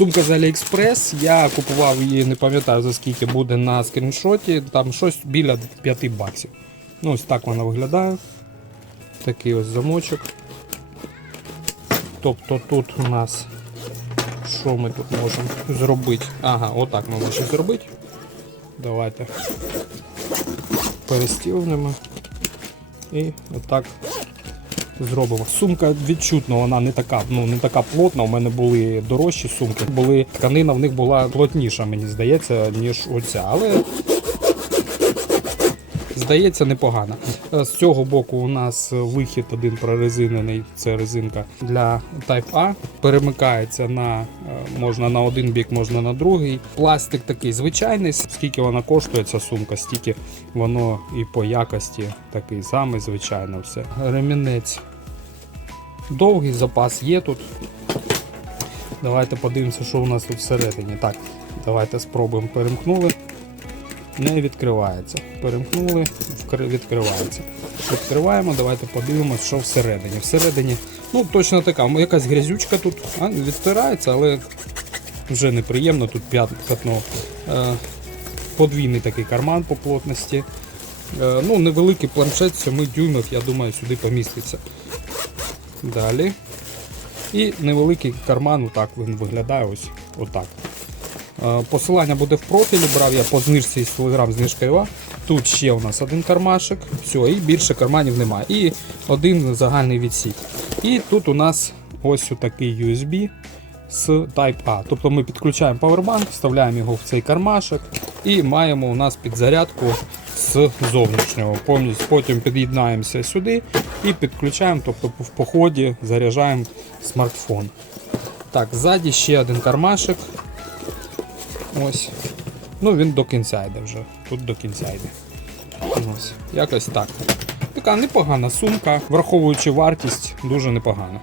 Сумка з Aliexpress, я купував її, не пам'ятаю за скільки буде на скріншоті, там щось біля 5 баксів. Ну, ось так вона виглядає. Такий ось замочок. Тобто тут у нас що ми тут можемо зробити? Ага, отак ми можемо зробити. Давайте перестілнемо і отак зробимо. Сумка відчутно, вона не така, ну не така плотна. У мене були дорожчі сумки. Були тканина в них була плотніша, мені здається, ніж оця. Але здається, непогано. Е, З цього боку у нас вихід один прорезинений, це резинка для Type A. Перемикається на е, можна на один бік, можна на другий. Пластик такий звичайний. Скільки вона коштує, ця сумка, стільки воно і по якості такий самий звичайно все. Ремінець довгий запас є тут. Давайте подивимося, що у нас тут всередині. Так, давайте спробуємо перемкнули. Не відкривається. Перемкнули, відкривається. Відкриваємо, давайте подивимося, що всередині. Всередині, ну точно така, якась грязючка тут а, відтирається, але вже неприємно, тут п'ятно. Е, подвійний такий карман по плотності. Е, ну, невеликий планшет 7 дюймів, я думаю, сюди поміститься. Далі. І невеликий карман, отак він виглядає ось отак. Е, Посилання буде в профілі, брав я по знижці з Telegram знижка ІВА. Тут ще у нас один кармашик, все, і більше карманів немає. І один загальний відсік. І тут у нас ось такий USB з Type A. Тобто ми підключаємо Powerbank, вставляємо його в цей кармашик і маємо у нас підзарядку з зовнішнього. Потім під'єднаємося сюди і підключаємо, тобто в поході заряджаємо смартфон. Так, ззаді ще один кармашик. Ось. Ну, він до кінця йде вже. Тут до кінця йде. Ось. Якось так. Така непогана сумка, враховуючи вартість, дуже непогана.